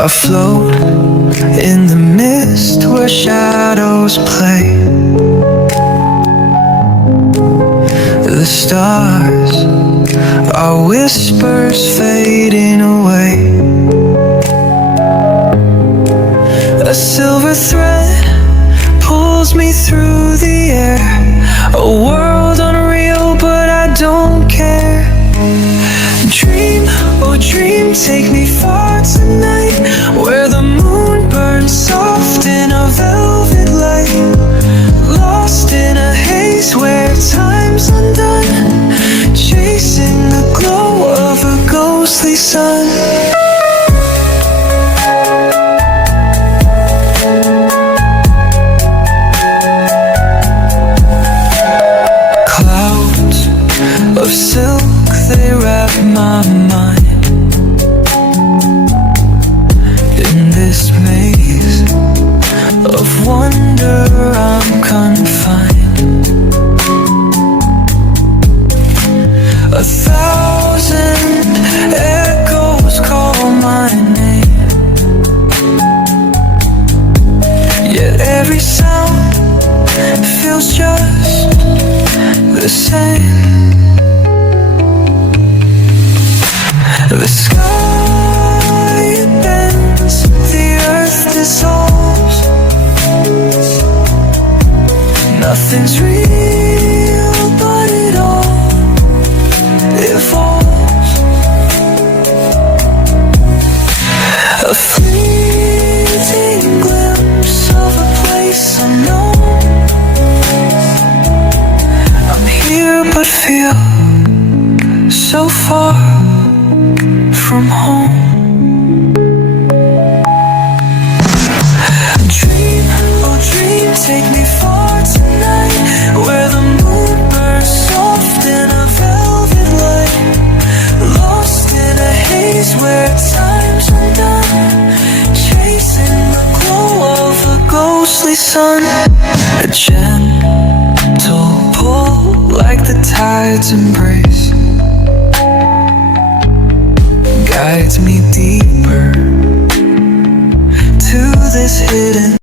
Afloat in the mist where shadows play. The stars are whispers fading away. A silver thread pulls me through the air. A world unreal, but I don't care. Dream, oh dream, take me far tonight, where the moon burns soft in a velvet light. Lost in a haze where time's undone, chasing the glow of a ghostly sun. Clouds of silk, they wrap my mind. In this maze of wonder, I'm confined. 1,000 echoes call my name, yet every sound feels just the same. The sky bends, the earth dissolves. Nothing's real, but it all evolves. A fleeting glimpse of a place unknown. I'm here but feel so far from home. Dream, oh dream, take me far tonight, where the moon burns soft in a velvet light. Lost in a haze where time's undone, chasing the glow of a ghostly sun. A gentle pull like the tide's embrace guides me deeper to this hidden